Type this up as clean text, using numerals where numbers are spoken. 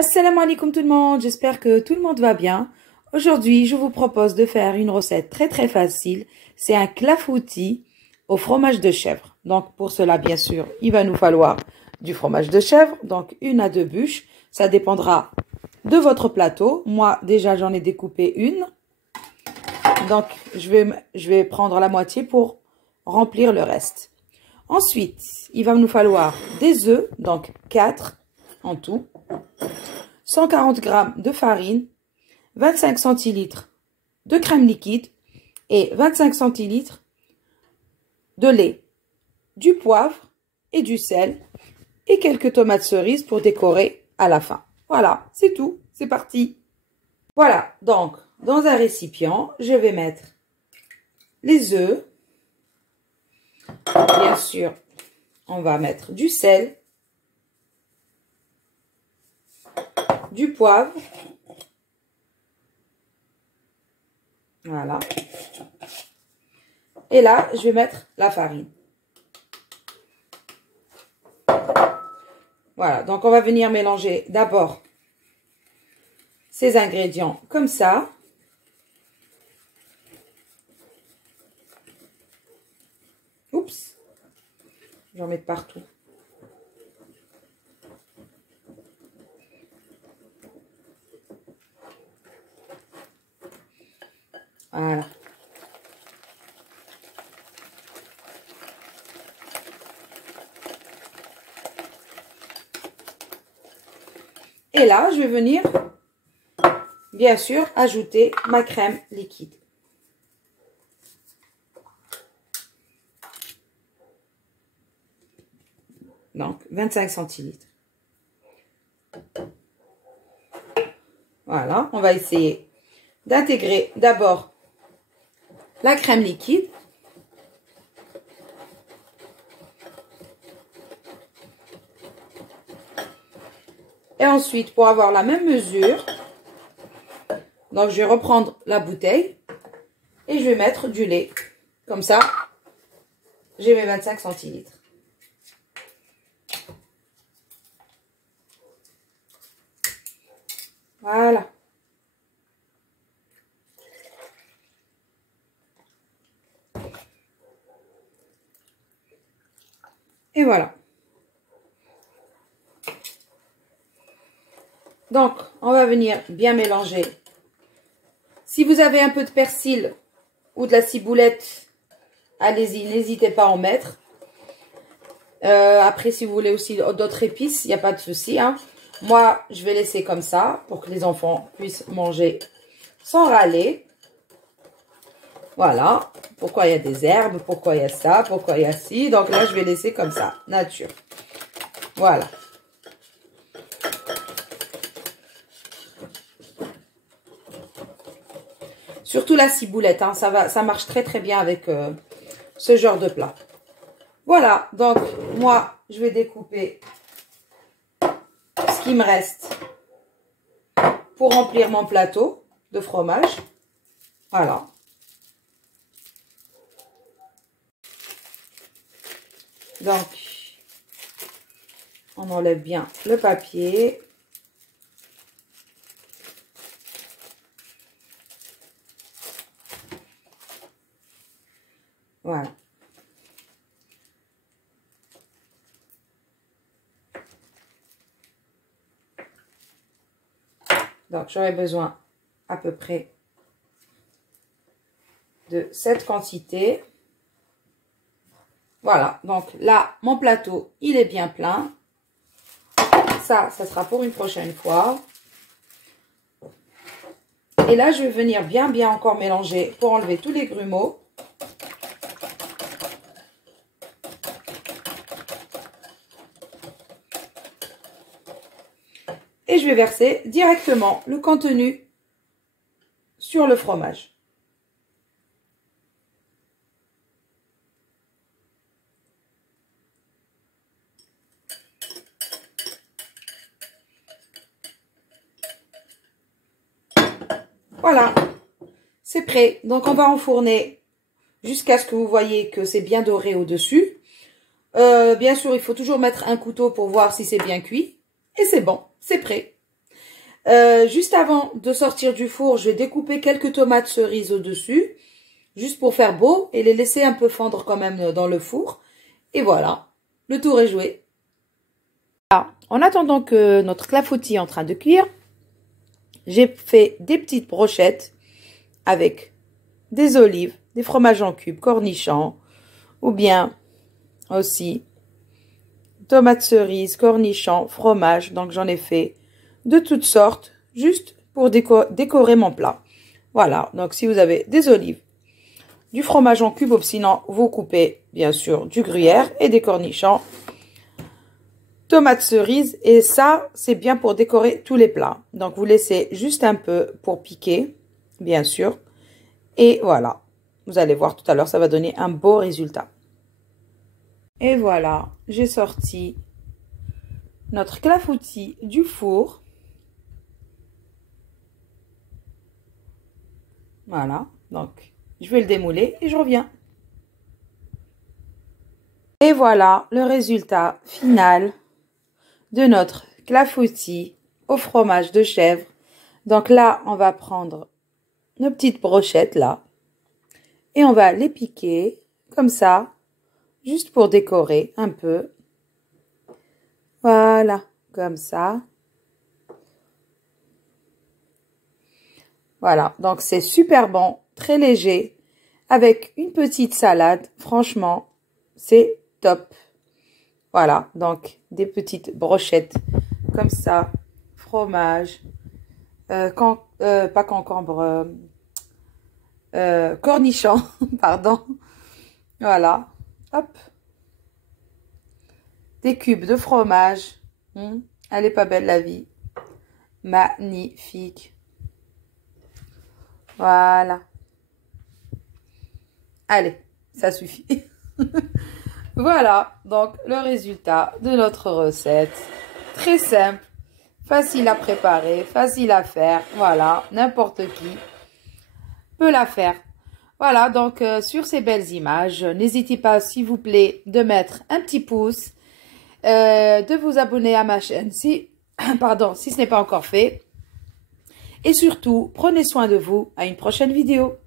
Assalamu alaikum tout le monde, j'espère que tout le monde va bien. Aujourd'hui, je vous propose de faire une recette très facile. C'est un clafoutis au fromage de chèvre. Donc pour cela, bien sûr, il va nous falloir du fromage de chèvre, donc 1 à 2 bûches. Ça dépendra de votre plateau. Moi, déjà, j'en ai découpé une. Donc je vais prendre la moitié pour remplir le reste. Ensuite, il va nous falloir des œufs, donc 4 en tout. 140 g de farine, 25 centilitres de crème liquide et 25 centilitres de lait, du poivre et du sel et quelques tomates cerises pour décorer à la fin. Voilà, c'est tout, c'est parti. Voilà, donc dans un récipient, je vais mettre les œufs. Bien sûr, on va mettre du sel, du poivre, voilà, et là je vais mettre la farine. Voilà, donc on va venir mélanger d'abord ces ingrédients comme ça. Oups, j'en mets partout. Voilà. Et là, je vais venir, bien sûr, ajouter ma crème liquide. Donc, 25 centilitres. Voilà, on va essayer d'intégrer d'abord la crème liquide. Et ensuite, pour avoir la même mesure, donc je vais reprendre la bouteille et je vais mettre du lait. Comme ça, j'ai mes 25 centilitres. Voilà. Et voilà. Donc, on va venir bien mélanger. Si vous avez un peu de persil ou de la ciboulette, allez-y, n'hésitez pas à en mettre. Après, si vous voulez aussi d'autres épices, il n'y a pas de souci, hein. Moi, je vais laisser comme ça pour que les enfants puissent manger sans râler. Voilà. Pourquoi il y a des herbes, pourquoi il y a ça, pourquoi il y a ci. Donc là, je vais laisser comme ça, nature. Voilà. Surtout la ciboulette, hein, ça marche très bien avec ce genre de plat. Voilà, donc moi, je vais découper ce qui me reste pour remplir mon plateau de fromage. Voilà. Donc, on enlève bien le papier. Voilà. Donc, j'aurai besoin à peu près de cette quantité. Voilà. Donc, là, mon plateau, il est bien plein. Ça sera pour une prochaine fois. Et là, je vais venir bien encore mélanger pour enlever tous les grumeaux. Et je vais verser directement le contenu sur le fromage. Voilà, c'est prêt. Donc, on va enfourner jusqu'à ce que vous voyez que c'est bien doré au-dessus. Bien sûr, il faut toujours mettre un couteau pour voir si c'est bien cuit. Et c'est bon, c'est prêt. Juste avant de sortir du four, je vais découper quelques tomates cerises au-dessus, juste pour faire beau et les laisser un peu fondre quand même dans le four. Et voilà, le tour est joué. Alors, en attendant que notre clafoutis est en train de cuire, j'ai fait des petites brochettes avec des olives, des fromages en cubes, cornichons, ou bien aussi tomates cerises, cornichons, fromage. Donc j'en ai fait de toutes sortes, juste pour décorer mon plat. Voilà, donc si vous avez des olives, du fromage en cubes, ou sinon vous coupez bien sûr du gruyère et des cornichons, tomates cerises, et ça c'est bien pour décorer tous les plats. Donc vous laissez juste un peu pour piquer, bien sûr, et voilà, vous allez voir tout à l'heure, ça va donner un beau résultat. Et voilà, j'ai sorti notre clafoutis du four. Voilà, donc je vais le démouler et je reviens. Et voilà le résultat final de notre clafoutis au fromage de chèvre. Donc là, on va prendre nos petites brochettes là et on va les piquer comme ça, juste pour décorer un peu. Voilà, comme ça. Voilà, donc c'est super bon, très léger, avec une petite salade. Franchement, c'est top. Voilà, donc des petites brochettes comme ça, fromage, pas concombre, cornichon, pardon. Voilà, hop. Des cubes de fromage. Elle est pas belle la vie. Magnifique. Voilà. Allez, ça suffit. Voilà, donc le résultat de notre recette. Très simple, facile à préparer, facile à faire. Voilà, n'importe qui peut la faire. Voilà, donc sur ces belles images, n'hésitez pas, s'il vous plaît, de mettre un petit pouce, de vous abonner à ma chaîne si, pardon, si ce n'est pas encore fait. Et surtout, prenez soin de vous. À une prochaine vidéo.